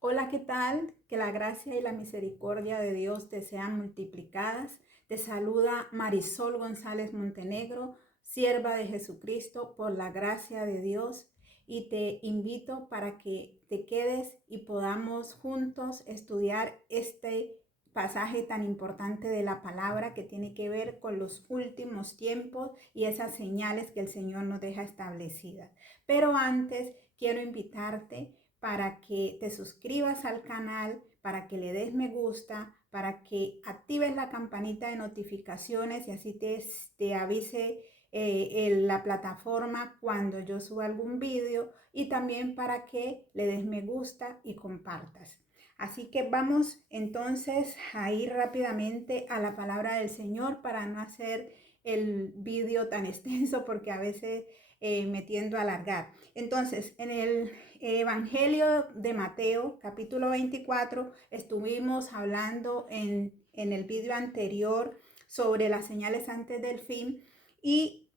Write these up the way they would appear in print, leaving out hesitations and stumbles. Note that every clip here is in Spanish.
Hola, ¿qué tal? Que la gracia y la misericordia de Dios te sean multiplicadas. Te saluda Marisol González Montenegro, sierva de Jesucristo por la gracia de Dios, y te invito para que te quedes y podamos juntos estudiar este pasaje tan importante de la palabra que tiene que ver con los últimos tiempos y esas señales que el Señor nos deja establecidas. Pero antes quiero invitarte para que te suscribas al canal, para que le des me gusta, para que actives la campanita de notificaciones y así te avise la plataforma cuando yo suba algún vídeo, y también para que le des me gusta y compartas. Así que vamos entonces a ir rápidamente a la palabra del Señor para no hacer el vídeo tan extenso, porque a veces me tiendo a alargar. Entonces, en el Evangelio de Mateo, capítulo 24, estuvimos hablando en el vídeo anterior sobre las señales antes del fin, y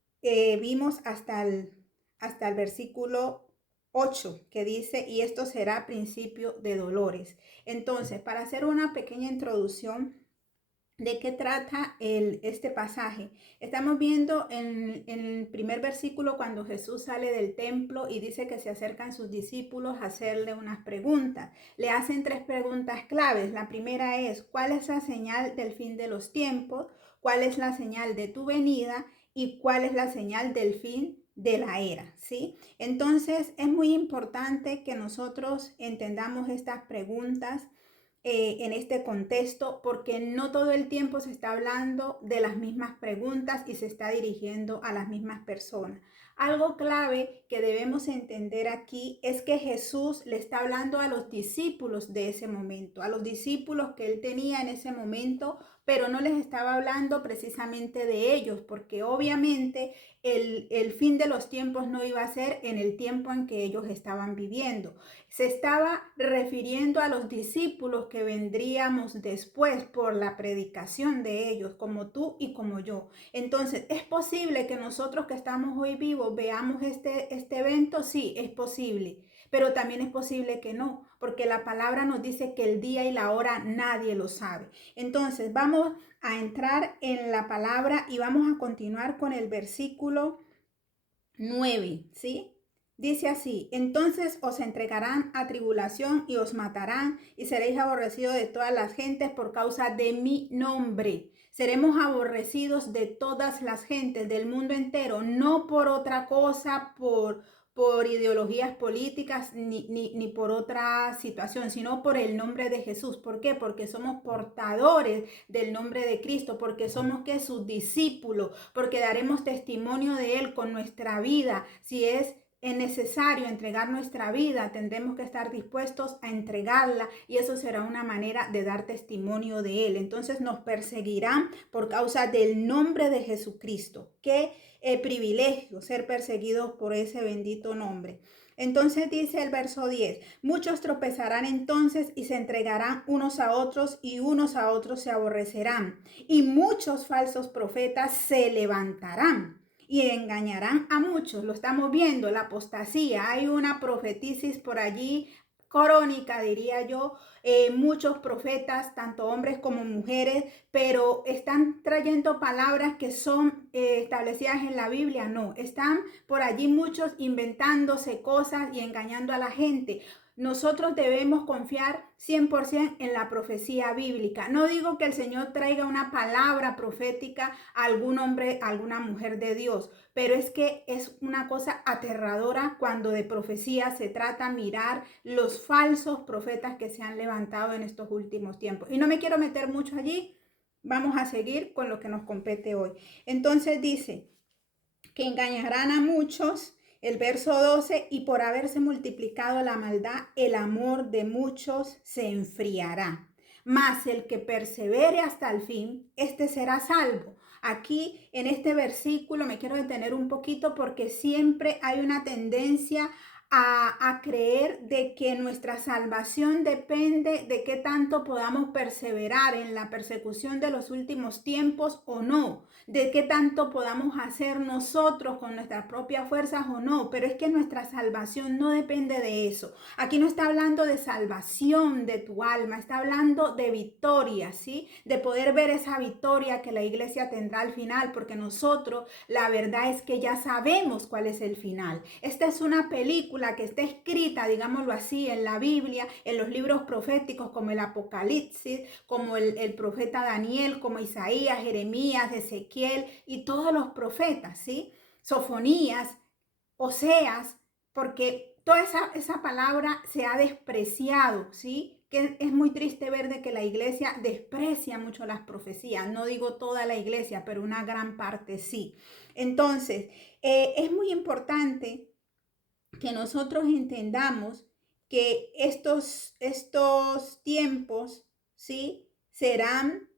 vimos hasta el versículo 8 que dice: y esto será principio de dolores. Entonces, para hacer una pequeña introducción, ¿de qué trata este pasaje? Estamos viendo en el primer versículo cuando Jesús sale del templo y dice que se acercan sus discípulos a hacerle unas preguntas. Le hacen tres preguntas claves. La primera es: ¿cuál es la señal del fin de los tiempos? ¿Cuál es la señal de tu venida? ¿Y cuál es la señal del fin de la era? ¿Sí? Entonces es muy importante que nosotros entendamos estas preguntas en este contexto, porque no todo el tiempo se está hablando de las mismas preguntas y se está dirigiendo a las mismas personas. Algo clave que debemos entender aquí es que Jesús le está hablando a los discípulos de ese momento, a los discípulos que él tenía en ese momento, pero no les estaba hablando precisamente de ellos, porque obviamente el fin de los tiempos no iba a ser en el tiempo en que ellos estaban viviendo. Se estaba refiriendo a los discípulos que vendríamos después por la predicación de ellos, como tú y como yo. Entonces, ¿es posible que nosotros que estamos hoy vivos veamos este evento? Sí, es posible, pero también es posible que no, porque la palabra nos dice que el día y la hora nadie lo sabe. Entonces, vamos a entrar en la palabra y vamos a continuar con el versículo 9, ¿sí? Dice así: entonces os entregarán a tribulación y os matarán, y seréis aborrecidos de todas las gentes por causa de mi nombre. Seremos aborrecidos de todas las gentes del mundo entero, no por otra cosa, por ideologías políticas ni por otra situación, sino por el nombre de Jesús. ¿Por qué? Porque somos portadores del nombre de Cristo, porque somos que sus discípulos, porque daremos testimonio de él con nuestra vida. Si es necesario entregar nuestra vida, tendremos que estar dispuestos a entregarla, y eso será una manera de dar testimonio de él. Entonces nos perseguirán por causa del nombre de Jesucristo. Qué privilegio ser perseguidos por ese bendito nombre. Entonces dice el verso 10: muchos tropezarán entonces y se entregarán unos a otros, y unos a otros se aborrecerán, y muchos falsos profetas se levantarán y engañarán a muchos. Lo estamos viendo, la apostasía. Hay una profeticis por allí, crónica diría yo, muchos profetas, tanto hombres como mujeres, pero están trayendo palabras que son establecidas en la Biblia. No, están por allí muchos inventándose cosas y engañando a la gente. Nosotros debemos confiar 100% en la profecía bíblica. No digo que el Señor traiga una palabra profética a algún hombre, a alguna mujer de Dios, pero es que es una cosa aterradora cuando de profecía se trata. Mirar los falsos profetas que se han levantado en estos últimos tiempos. Y no me quiero meter mucho allí, vamos a seguir con lo que nos compete hoy. Entonces dice que engañarán a muchos. El verso 12: y por haberse multiplicado la maldad, el amor de muchos se enfriará. Mas el que persevere hasta el fin, este será salvo. Aquí en este versículo me quiero detener un poquito, porque siempre hay una tendencia a creer de que nuestra salvación depende de qué tanto podamos perseverar en la persecución de los últimos tiempos o no, de qué tanto podamos hacer nosotros con nuestras propias fuerzas o no, pero es que nuestra salvación no depende de eso. Aquí no está hablando de salvación de tu alma, está hablando de victoria, ¿sí? De poder ver esa victoria que la iglesia tendrá al final, porque nosotros la verdad es que ya sabemos cuál es el final. Esta es una película que está escrita, digámoslo así, en la Biblia, en los libros proféticos como el Apocalipsis, como el profeta Daniel, como Isaías, Jeremías, Ezequiel y todos los profetas, ¿sí? Sofonías, Oseas, porque toda esa palabra se ha despreciado, ¿sí? Que es muy triste ver de que la iglesia desprecia mucho las profecías. No digo toda la iglesia, pero una gran parte sí. Entonces, es muy importante que nosotros entendamos que estos tiempos, ¿sí? Serán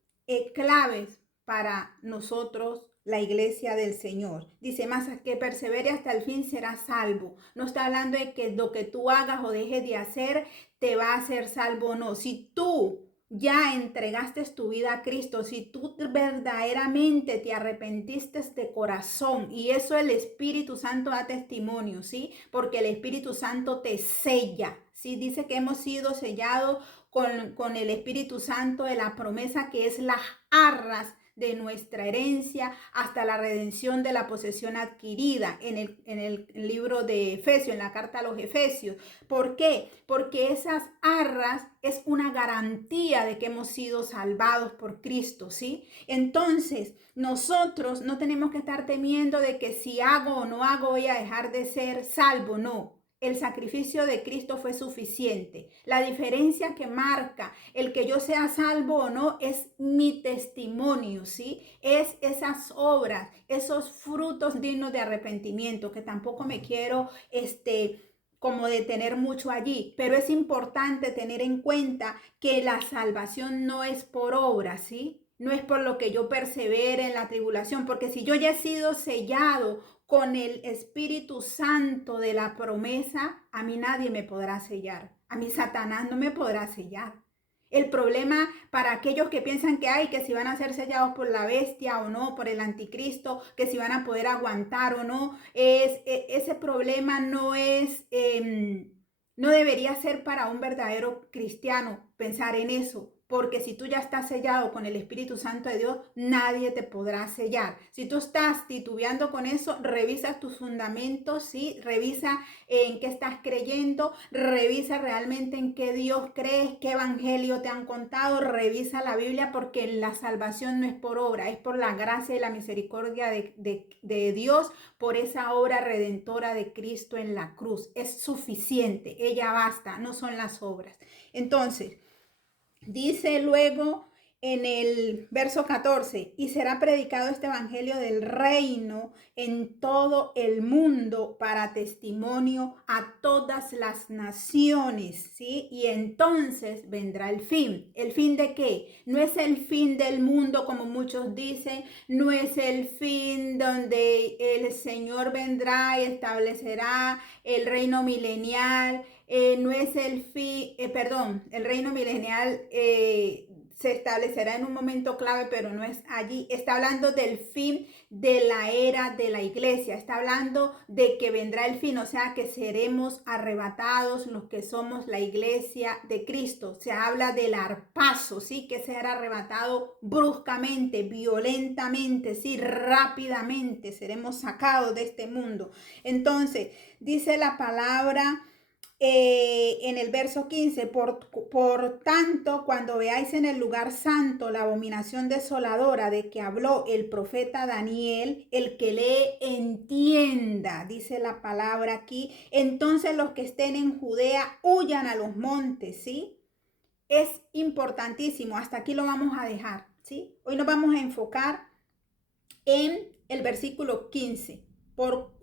claves para nosotros, la iglesia del Señor. Dice más que persevere hasta el fin será salvo. No está hablando de que lo que tú hagas o dejes de hacer te va a hacer salvo o no. Si tú ya entregaste tu vida a Cristo, si tú verdaderamente te arrepentiste de corazón, y eso el Espíritu Santo da testimonio, ¿sí? Porque el Espíritu Santo te sella, ¿sí? Dice que hemos sido sellados con el Espíritu Santo de la promesa que es las arras de nuestra herencia hasta la redención de la posesión adquirida en el libro de Efesios, en la carta a los Efesios. ¿Por qué? Porque esas arras es una garantía de que hemos sido salvados por Cristo, ¿sí? Entonces, nosotros no tenemos que estar temiendo de que si hago o no hago voy a dejar de ser salvo, no. El sacrificio de Cristo fue suficiente. La diferencia que marca el que yo sea salvo o no es mi testimonio, ¿sí? Es esas obras, esos frutos dignos de arrepentimiento, que tampoco me quiero, como detener mucho allí, pero es importante tener en cuenta que la salvación no es por obra, ¿sí? No es por lo que yo persevere en la tribulación, porque si yo ya he sido sellado con el Espíritu Santo de la promesa, a mí nadie me podrá sellar. A mí Satanás no me podrá sellar. El problema para aquellos que piensan que hay, que si van a ser sellados por la bestia o no, por el anticristo, que si van a poder aguantar o no, ese problema no es, no debería ser para un verdadero cristiano pensar en eso. Porque si tú ya estás sellado con el Espíritu Santo de Dios, nadie te podrá sellar. Si tú estás titubeando con eso, revisa tus fundamentos, ¿sí? Revisa en qué estás creyendo, revisa realmente en qué Dios crees, qué evangelio te han contado, revisa la Biblia, porque la salvación no es por obra, es por la gracia y la misericordia de Dios, por esa obra redentora de Cristo en la cruz. Es suficiente, ella basta, no son las obras. Entonces, dice luego en el verso 14, y será predicado este evangelio del reino en todo el mundo para testimonio a todas las naciones, ¿sí? Y entonces vendrá el fin. ¿El fin de qué? No es el fin del mundo como muchos dicen, no es el fin donde el Señor vendrá y establecerá el reino milenial. No es el fin, el reino milenial se establecerá en un momento clave, pero no es allí. Está hablando del fin de la era de la iglesia, está hablando de que vendrá el fin, o sea que seremos arrebatados los que somos la iglesia de Cristo. Se habla del arpazo, ¿sí? Que será arrebatado bruscamente, violentamente, ¿sí? Rápidamente seremos sacados de este mundo. Entonces, dice la palabra en el verso 15, por tanto, cuando veáis en el lugar santo la abominación desoladora de que habló el profeta Daniel, el que lee entienda, dice la palabra aquí, entonces los que estén en Judea huyan a los montes, ¿sí? Es importantísimo, hasta aquí lo vamos a dejar, ¿sí? Hoy nos vamos a enfocar en el versículo 15. Por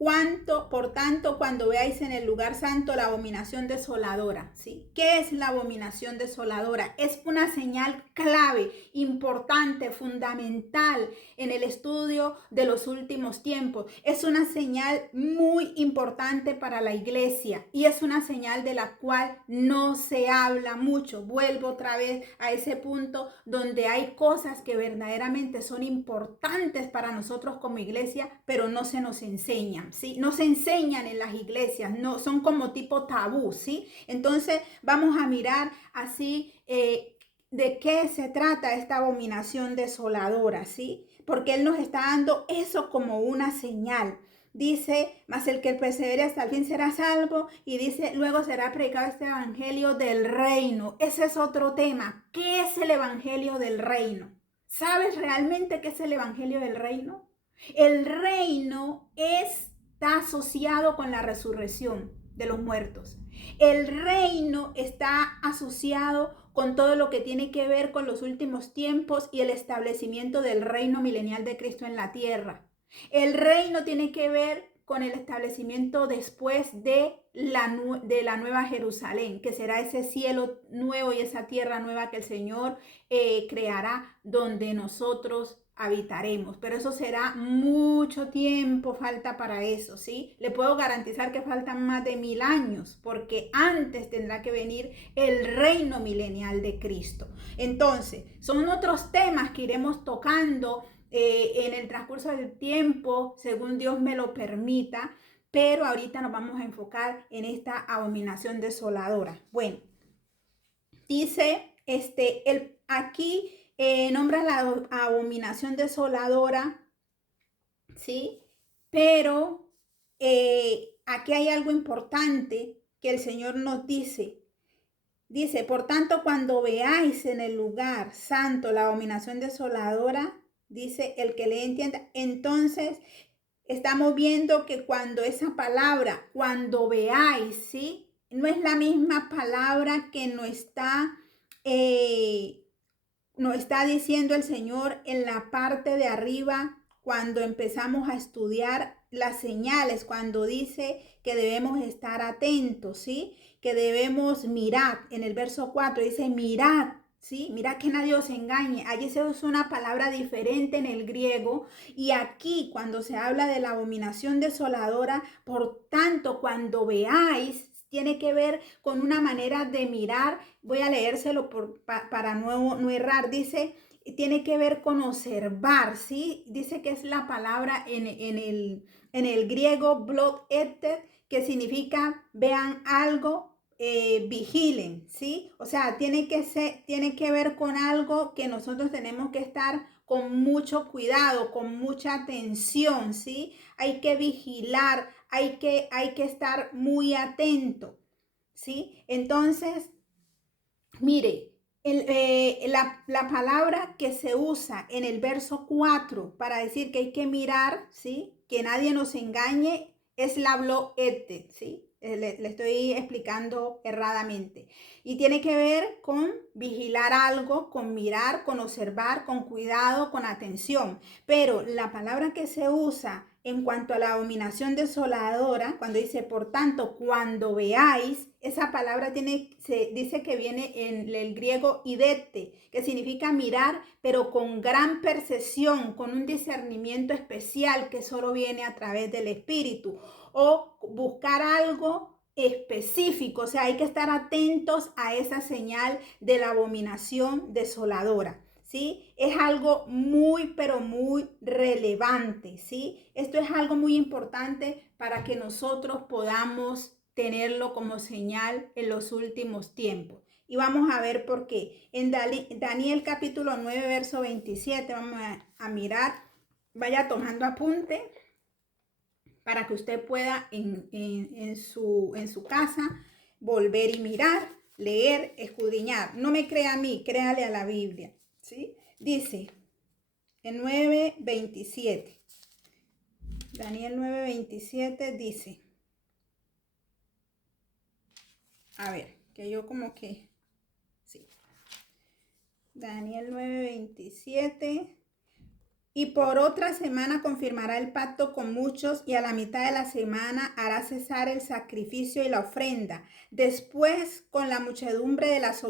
tanto, cuando veáis en el lugar santo la abominación desoladora, ¿sí? ¿Qué es la abominación desoladora? Es una señal clave, importante, fundamental en el estudio de los últimos tiempos. Es una señal muy importante para la iglesia y es una señal de la cual no se habla mucho. Vuelvo otra vez a ese punto donde hay cosas que verdaderamente son importantes para nosotros como iglesia, pero no se nos enseñan, ¿sí? No se enseñan en las iglesias, no, son como tipo tabú, ¿sí? Entonces vamos a mirar así de qué se trata esta abominación desoladora, ¿sí? Porque Él nos está dando eso como una señal. Dice, mas el que persevere hasta el fin será salvo, y dice, luego será predicado este evangelio del reino. Ese es otro tema. ¿Qué es el evangelio del reino? ¿Sabes realmente qué es el evangelio del reino? El reino está asociado con la resurrección de los muertos. El reino está asociado con todo lo que tiene que ver con los últimos tiempos y el establecimiento del reino milenial de Cristo en la tierra. El reino tiene que ver con el establecimiento después de la nueva Jerusalén, que será ese cielo nuevo y esa tierra nueva que el Señor creará, donde nosotros habitaremos. Pero eso será mucho tiempo, falta para eso, ¿sí? Le puedo garantizar que faltan más de 1000 años, porque antes tendrá que venir el reino milenial de Cristo. Entonces, son otros temas que iremos tocando en el transcurso del tiempo, según Dios me lo permita, pero ahorita nos vamos a enfocar en esta abominación desoladora. Bueno, dice, aquí nombra la abominación desoladora, ¿sí? Pero aquí hay algo importante que el Señor nos dice. Dice, por tanto, cuando veáis en el lugar santo la abominación desoladora, dice el que le entienda, entonces estamos viendo que cuando esa palabra, cuando veáis, ¿sí? No es la misma palabra que nos está diciendo el Señor en la parte de arriba cuando empezamos a estudiar las señales, cuando dice que debemos estar atentos, ¿sí? Que debemos mirar. En el verso 4 dice mirad, ¿sí? Mirad que nadie os engañe. Allí se usa una palabra diferente en el griego y aquí cuando se habla de la abominación desoladora, por tanto, cuando veáis, tiene que ver con una manera de mirar. Voy a leérselo para no errar. Dice, tiene que ver con observar, ¿sí? Dice que es la palabra en el griego blot-eter, que significa vean algo, vigilen, ¿sí? O sea, tiene que ver con algo que nosotros tenemos que estar con mucho cuidado, con mucha atención, ¿sí? Hay que vigilar, hay que estar muy atento, ¿sí? Entonces, mire, la palabra que se usa en el verso 4 para decir que hay que mirar, ¿sí? Que nadie nos engañe, es la bloete, ¿sí? Le estoy explicando erradamente. Y tiene que ver con vigilar algo, con mirar, con observar, con cuidado, con atención. Pero la palabra que se usa en cuanto a la abominación desoladora, cuando dice, por tanto, cuando veáis, esa palabra se dice que viene en el griego idete, que significa mirar, pero con gran percepción, con un discernimiento especial que solo viene a través del Espíritu, o buscar algo específico. O sea, hay que estar atentos a esa señal de la abominación desoladora, ¿sí? Es algo muy, pero muy relevante, ¿sí? Esto es algo muy importante para que nosotros podamos tenerlo como señal en los últimos tiempos. Y vamos a ver por qué. En Daniel capítulo 9, verso 27, vamos a mirar, vaya tomando apunte para que usted pueda en su casa volver y mirar, leer, escudriñar. No me crea a mí, créale a la Biblia, ¿sí? Dice en 9:27, Daniel 9:27 dice, a ver, que yo como que, sí, Daniel 9:27, Y por otra semana confirmará el pacto con muchos, y a la mitad de la semana hará cesar el sacrificio y la ofrenda. Después, con la muchedumbre de las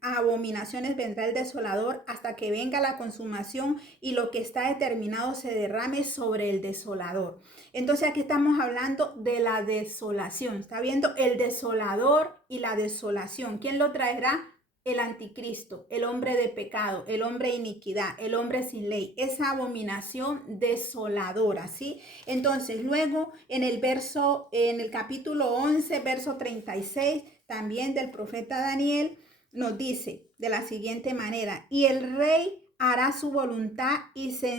abominaciones vendrá el desolador, hasta que venga la consumación y lo que está determinado se derrame sobre el desolador. Entonces aquí estamos hablando de la desolación. Está viendo el desolador y la desolación. ¿Quién lo traerá? El anticristo, el hombre de pecado, el hombre de iniquidad, el hombre sin ley, esa abominación desoladora, ¿sí? Entonces, luego en el capítulo 11, verso 36, también del profeta Daniel, nos dice de la siguiente manera: y el rey hará su voluntad y se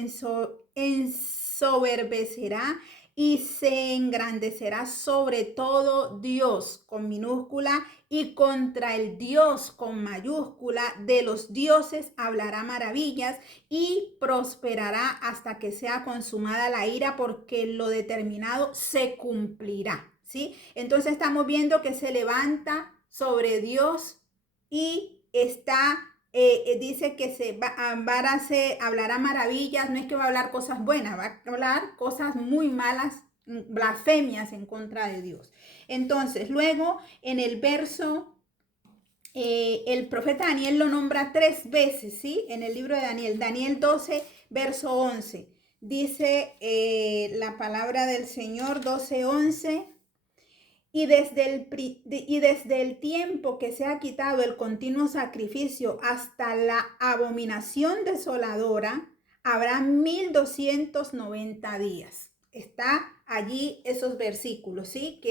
ensoberbecerá y se engrandecerá sobre todo Dios con minúscula y contra el Dios con mayúscula de los dioses hablará maravillas y prosperará hasta que sea consumada la ira, porque lo determinado se cumplirá, ¿sí? Entonces estamos viendo que se levanta sobre Dios y está dice que hablará maravillas. No es que va a hablar cosas buenas, va a hablar cosas muy malas, blasfemias en contra de Dios. Entonces, luego en el verso, el profeta Daniel lo nombra 3 veces, ¿sí? En el libro de Daniel, Daniel 12, verso 11. Dice la palabra del Señor, 12, 11. Y desde el tiempo que se ha quitado el continuo sacrificio hasta la abominación desoladora, habrá 1290 días. Está allí esos versículos, ¿sí?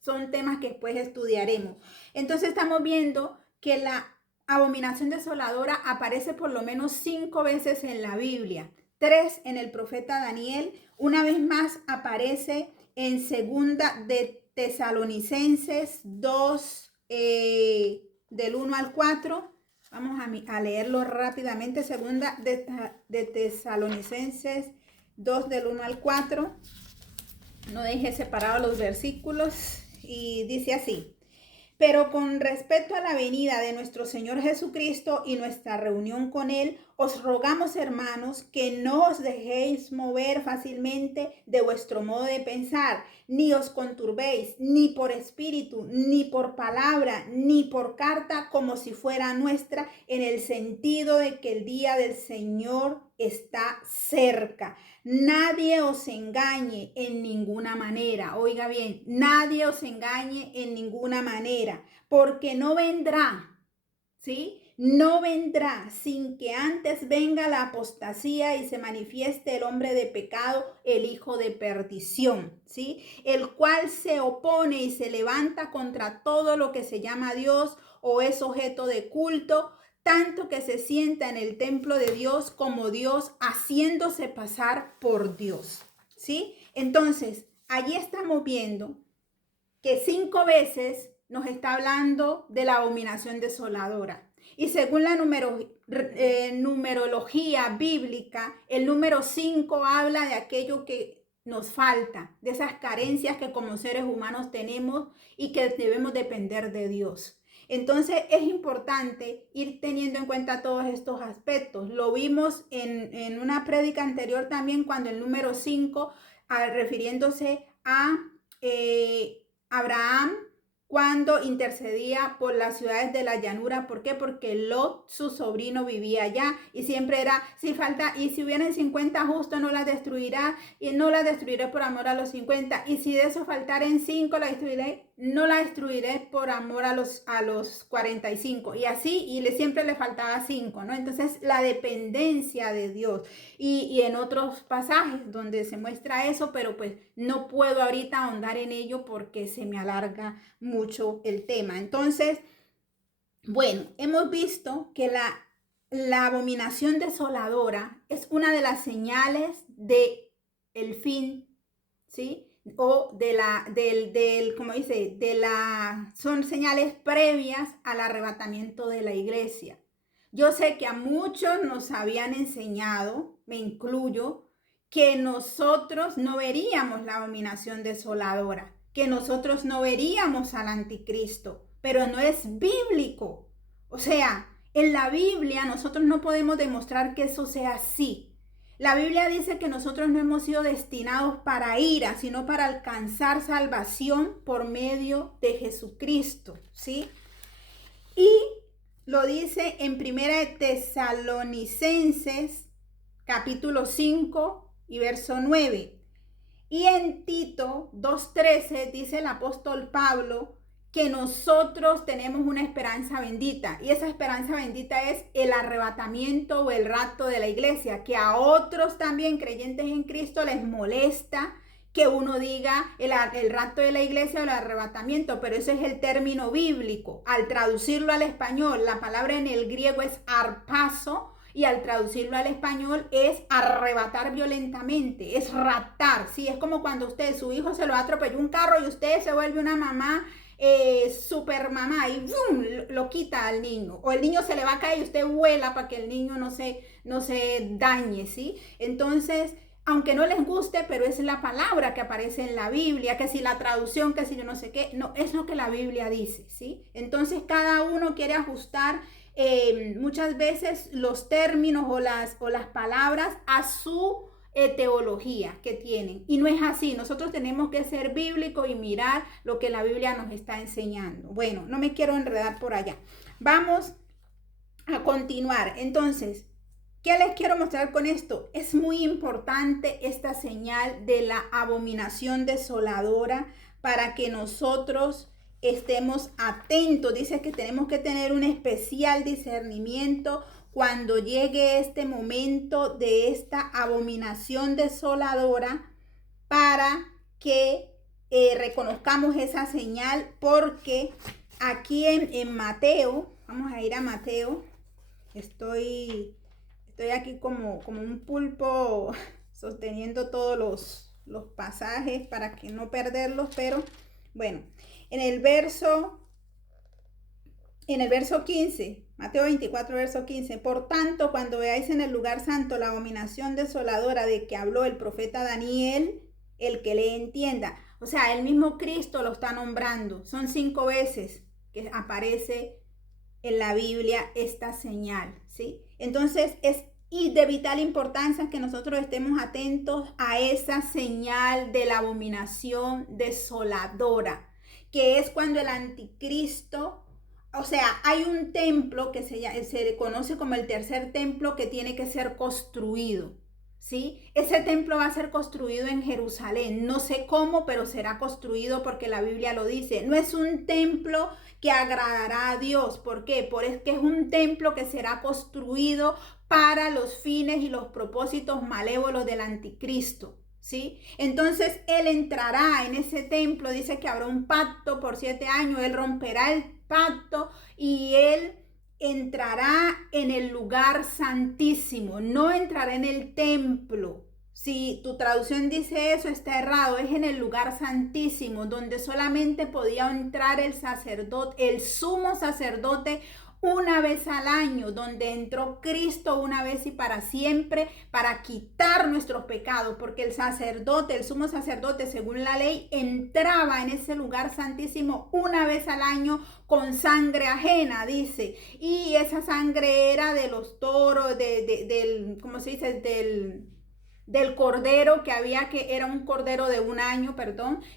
Son temas que después estudiaremos. Entonces estamos viendo que la abominación desoladora aparece por lo menos 5 veces en la Biblia. 3 en el profeta Daniel. Una vez más aparece en segunda de Tesalonicenses 2, del 1 al 4. Vamos a leerlo rápidamente. Segunda de Tesalonicenses 2, del 1 al 4. No deje separados los versículos. Y dice así: pero con respecto a la venida de nuestro Señor Jesucristo y nuestra reunión con Él, os rogamos, hermanos, que no os dejéis mover fácilmente de vuestro modo de pensar, ni os conturbéis, ni por espíritu, ni por palabra, ni por carta, como si fuera nuestra, en el sentido de que el día del Señor está cerca. Nadie os engañe en ninguna manera. Oiga bien, nadie os engañe en ninguna manera, porque no vendrá, ¿sí? No vendrá sin que antes venga la apostasía y se manifieste el hombre de pecado, el hijo de perdición, ¿sí? El cual se opone y se levanta contra todo lo que se llama Dios o es objeto de culto, tanto que se sienta en el templo de Dios como Dios, haciéndose pasar por Dios, ¿sí? Entonces, allí estamos viendo que 5 veces nos está hablando de la abominación desoladora. Y según la numerología bíblica, el número 5 habla de aquello que nos falta, de esas carencias que como seres humanos tenemos y que debemos depender de Dios. Entonces es importante ir teniendo en cuenta todos estos aspectos. Lo vimos en una prédica anterior también, cuando el número 5, refiriéndose a Abraham, cuando intercedía por las ciudades de la llanura. ¿Por qué? Porque Lot, su sobrino, vivía allá y siempre era, si falta, y si hubieran 50 justos, no las destruirá, y no las destruiré por amor a los 50, y si de eso faltaren 5, la destruiré, no la destruiré por amor a los 45, y así, siempre le faltaba 5, ¿no? Entonces la dependencia de Dios, y en otros pasajes donde se muestra eso, pero pues no puedo ahorita ahondar en ello porque se me alarga mucho el tema. Entonces, bueno, hemos visto que la abominación desoladora es una de las señales de el fin, ¿sí? O como dice, son señales previas al arrebatamiento de la iglesia. Yo sé que a muchos nos habían enseñado, me incluyo, que nosotros no veríamos la abominación desoladora, que nosotros no veríamos al anticristo, pero no es bíblico. O sea, en la Biblia nosotros no podemos demostrar que eso sea así. La Biblia dice que nosotros no hemos sido destinados para ira, sino para alcanzar salvación por medio de Jesucristo, ¿sí? Y lo dice en Primera de Tesalonicenses, capítulo 5 y verso 9. Y en Tito 2:13 dice el apóstol Pablo que nosotros tenemos una esperanza bendita, y esa esperanza bendita es el arrebatamiento o el rapto de la iglesia, que a otros también creyentes en Cristo les molesta que uno diga el rapto de la iglesia o el arrebatamiento, pero ese es el término bíblico. Al traducirlo al español, la palabra en el griego es arpazo, y al traducirlo al español es arrebatar violentamente, es raptar, ¿sí? Es como cuando su hijo se lo atropelló un carro y usted se vuelve una mamá super mamá y ¡bum! Lo quita al niño, o el niño se le va a caer y usted vuela para que el niño no se dañe, ¿sí? Entonces, aunque no les guste, pero es la palabra que aparece en la Biblia, que si la traducción, que si yo no sé qué, no, es lo que la Biblia dice, ¿sí? Entonces cada uno quiere ajustar muchas veces los términos o las palabras a su teología que tienen, y no es así. Nosotros tenemos que ser bíblicos y mirar lo que la Biblia nos está enseñando. Bueno, no me quiero enredar por allá, vamos a continuar. Entonces, ¿qué les quiero mostrar con esto? Es muy importante esta señal de la abominación desoladora para que nosotros estemos atentos. Dice que tenemos que tener un especial discernimiento cuando llegue este momento de esta abominación desoladora, para que reconozcamos esa señal, porque aquí en Mateo, vamos a ir a Mateo, estoy aquí como un pulpo sosteniendo todos los pasajes para que no perderlos, pero bueno, en el verso 15, Mateo 24, verso 15, por tanto, cuando veáis en el lugar santo la abominación desoladora de que habló el profeta Daniel, el que le entienda. O sea, el mismo Cristo lo está nombrando. Son 5 veces que aparece en la Biblia esta señal, ¿sí? Entonces es de vital importancia que nosotros estemos atentos a esa señal de la abominación desoladora, que es cuando el anticristo, o sea, hay un templo que se conoce como el tercer templo, que tiene que ser construido, ¿sí? Ese templo va a ser construido en Jerusalén. No sé cómo, pero será construido, porque la Biblia lo dice. No es un templo que agradará a Dios. ¿Por qué? Porque es un templo que será construido para los fines y los propósitos malévolos del anticristo, ¿sí? Entonces él entrará en ese templo. Dice que habrá un pacto por 7 años. Él romperá el pacto y él entrará en el lugar santísimo, no entrará en el templo. Si tu traducción dice eso, está errado. Es en el lugar santísimo, donde solamente podía entrar el sacerdote, el sumo sacerdote, una vez al año, donde entró Cristo una vez y para siempre, para quitar nuestros pecados, porque el sacerdote, el sumo sacerdote, según la ley, entraba en ese lugar santísimo una vez al año con sangre ajena, dice, y esa sangre era de los toros, del ¿cómo se dice? Del cordero, era un cordero de 1 año,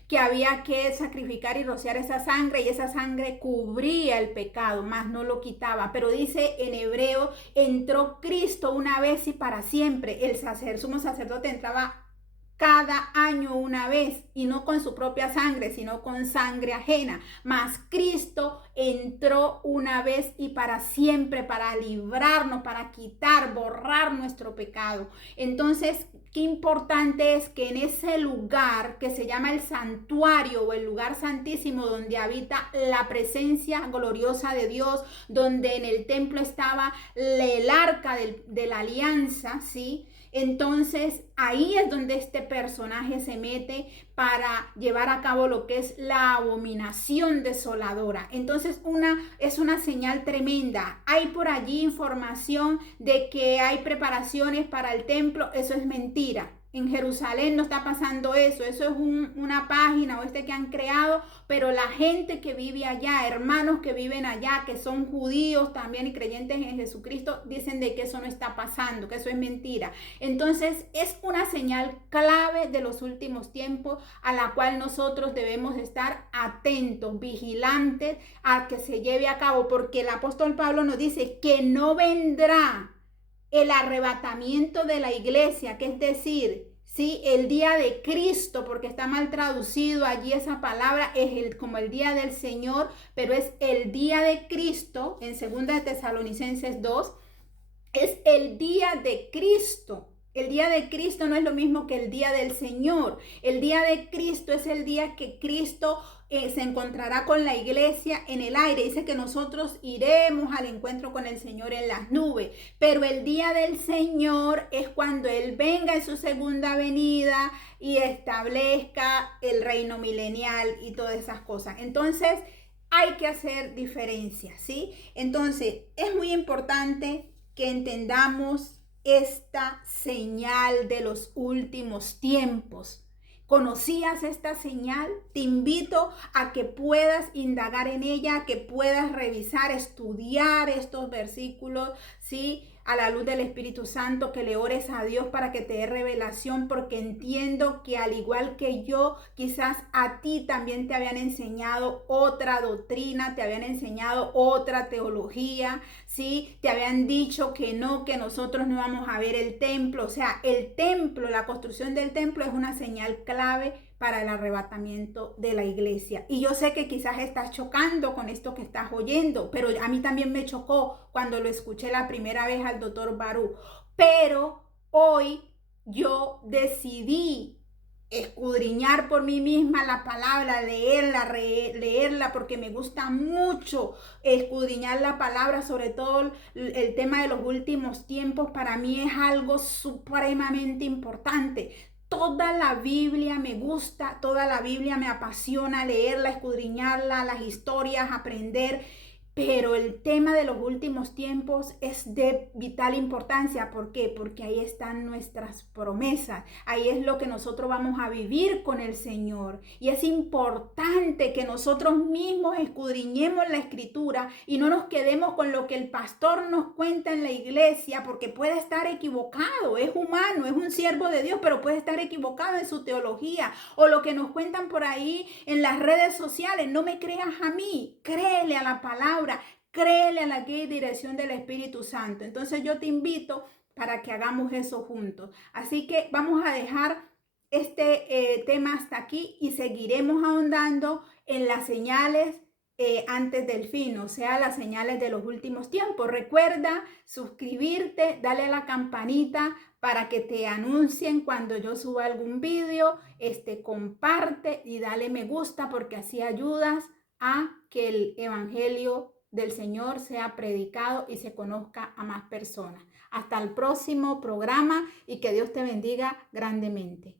que había que sacrificar y rociar esa sangre, y esa sangre cubría el pecado, más no lo quitaba. Pero dice en hebreo, entró Cristo una vez y para siempre. El sumo sacerdote entraba cada año una vez, y no con su propia sangre, sino con sangre ajena. Mas Cristo entró una vez y para siempre, para librarnos, para quitar, borrar nuestro pecado. Entonces, qué importante es que en ese lugar que se llama el santuario o el lugar santísimo, donde habita la presencia gloriosa de Dios, donde en el templo estaba el arca de la alianza, ¿sí? Entonces ahí es donde este personaje se mete para llevar a cabo lo que es la abominación desoladora. Entonces es una señal tremenda. Hay por allí información de que hay preparaciones para el templo. Eso es mentira. en Jerusalén no está pasando eso. Eso es una página o que han creado, pero la gente que vive allá, hermanos que viven allá, que son judíos también y creyentes en Jesucristo, dicen de que eso no está pasando, que eso es mentira. Entonces es una señal clave de los últimos tiempos a la cual nosotros debemos estar atentos, vigilantes a que se lleve a cabo, porque el apóstol Pablo nos dice que no vendrá el arrebatamiento de la iglesia, que es decir, ¿sí? El día de Cristo, porque está mal traducido allí esa palabra, es como el día del Señor, pero es el día de Cristo, en 2 de Tesalonicenses 2, es el día de Cristo. El día de Cristo no es lo mismo que el día del Señor. El día de Cristo es el día que Cristo se encontrará con la iglesia en el aire. Dice que nosotros iremos al encuentro con el Señor en las nubes. Pero el día del Señor es cuando Él venga en su segunda venida y establezca el reino milenial y todas esas cosas. Entonces, hay que hacer diferencias, ¿sí? Entonces, es muy importante que entendamos esta señal de los últimos tiempos. ¿Conocías esta señal? Te invito a que puedas indagar en ella, a que puedas revisar, estudiar estos versículos, ¿sí? A la luz del Espíritu Santo, que le ores a Dios para que te dé revelación, porque entiendo que al igual que yo, quizás a ti también te habían enseñado otra doctrina, te habían enseñado otra teología, ¿sí? Te habían dicho que no, que nosotros no íbamos a ver el templo. O sea, el templo, la construcción del templo es una señal clave para el arrebatamiento de la iglesia. Y yo sé que quizás estás chocando con esto que estás oyendo, pero a mí también me chocó cuando lo escuché la primera vez al doctor Barú. Pero hoy yo decidí escudriñar por mí misma la palabra, leerla, porque me gusta mucho escudriñar la palabra, sobre todo el tema de los últimos tiempos. Para mí es algo supremamente importante. Toda la Biblia me gusta, toda la Biblia me apasiona leerla, escudriñarla, las historias, aprender. Pero el tema de los últimos tiempos es de vital importancia. ¿Por qué? Porque ahí están nuestras promesas. Ahí es lo que nosotros vamos a vivir con el Señor. Y es importante que nosotros mismos escudriñemos la Escritura y no nos quedemos con lo que el pastor nos cuenta en la iglesia, porque puede estar equivocado. Es humano, es un siervo de Dios, pero puede estar equivocado en su teología. O lo que nos cuentan por ahí en las redes sociales. No me creas a mí, créele a la palabra. Créele a la guía y dirección del Espíritu Santo. Entonces yo te invito para que hagamos eso juntos. Así que vamos a dejar este tema hasta aquí y seguiremos ahondando en las señales antes del fin, o sea, las señales de los últimos tiempos. Recuerda suscribirte, dale a la campanita para que te anuncien cuando yo suba algún video. Comparte y dale me gusta, porque así ayudas a que el evangelio del Señor sea predicado y se conozca a más personas. Hasta el próximo programa y que Dios te bendiga grandemente.